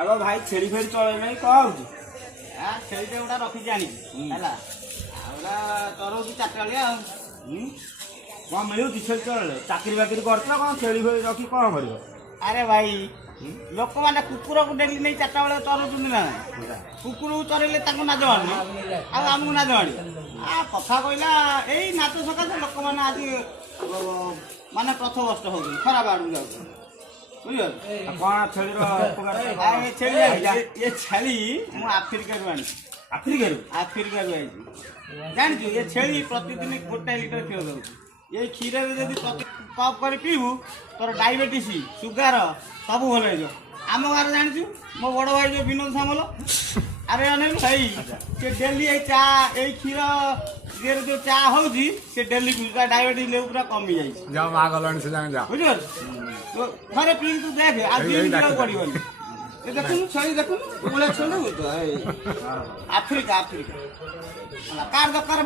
ଆଗ ଭାଇ ଛେଳି ଫେରି ଚଳେଇ ନାହିଁ କଣ ହଉଛି? ଛେଳିଟେ ଗୋଟା ରଖିଛି ଆଣିକି ହେଲା ଆଉଟା ଚରଉଛି 4ଟା ବେଳିଆ ଆଉ। କଣ ମିଳୁଛି ଛେଳି ଚଳେଇଲେ? ଚାକିରି ବାକିରି କରିଥିଲ କଣ ଛେଳି ଫେରି ରଖି କଣ କରିବ? ଆରେ ଭାଇ ଲୋକମାନେ କୁକୁରକୁ ଡେଲି ନେଇ 4ଟା ବେଳେ ଚରଉଛନ୍ତି ନା ନାହିଁ? କୁକୁରକୁ ଚରେଇଲେ ତାଙ୍କୁ ନାଜ ମାରୁନି ଆଉ ଆମକୁ ନାଜ ମାରିବ। କଥା କହିଲା ଏଇ ନାଚ ସକାଶେ ଲୋକମାନେ ଆଜି ମାନେ ପଥଭ୍ରଷ୍ଟ ହଉଛନ୍ତି, ଖରାପ ଆଡ଼କୁ ଯାଉଛନ୍ତି। ବୁଝିପାରୁଛ? କଣ ଛେଳିର ଉପକାର? ଏ ଛେଳି ମୁଁ ଆଫ୍ରିକାରୁ ଆଣିଛି। ଆଫ୍ରିକାରୁ ଆଇଛି ଜାଣିଛୁ? ଏ ଛେଳି ପ୍ରତିଦିନ 1 ଲିଟର କ୍ଷୀର ଦେଉଛି। ଏଇ କ୍ଷୀରରେ ଯଦି ପ୍ରତି କପ୍ କରି ପିଇବୁ ତୋର ଡାଇବେଟିସ୍ ସୁଗାର ସବୁ ଭଲ ହେଇଯିବ। ଆମ ଗାଁରେ ଜାଣିଛୁ ମୋ ବଡ଼ ଭାଇ ଯୋଉ ବିନୋଦ ସାମଲ ଆରେ ଅନେକ ଭାଇ ସେ ଡେଲି ଏଇ ଚା ଏଇ କ୍ଷୀର ଇଏରେ ଯୋଉ ଚା ହଉଛି ସେ ଡେଲି ତା ଡାଇବେଟିସ୍ ଲେଭେଲ୍ ପୁରା କମି ଯାଇଛି। ଯାଅ ମା ଗଲାଣି ସେ ଯାଏ ଯାଅ। ବୁଝିପାରୁଛୁ? ଥରେ ପିଇକି ତୁ ଦେଖେ ଆଉ ଜିମ୍ ଯିବାକୁ ପଡ଼ିବନି। ଏ ଦେଖୁନୁ ଛେଳି ଦେଖୁନୁ କୋଉଭଳିଆ ଛେଳି ଆଫ୍ରିକା ହେଲା କାହାର ଦରକାର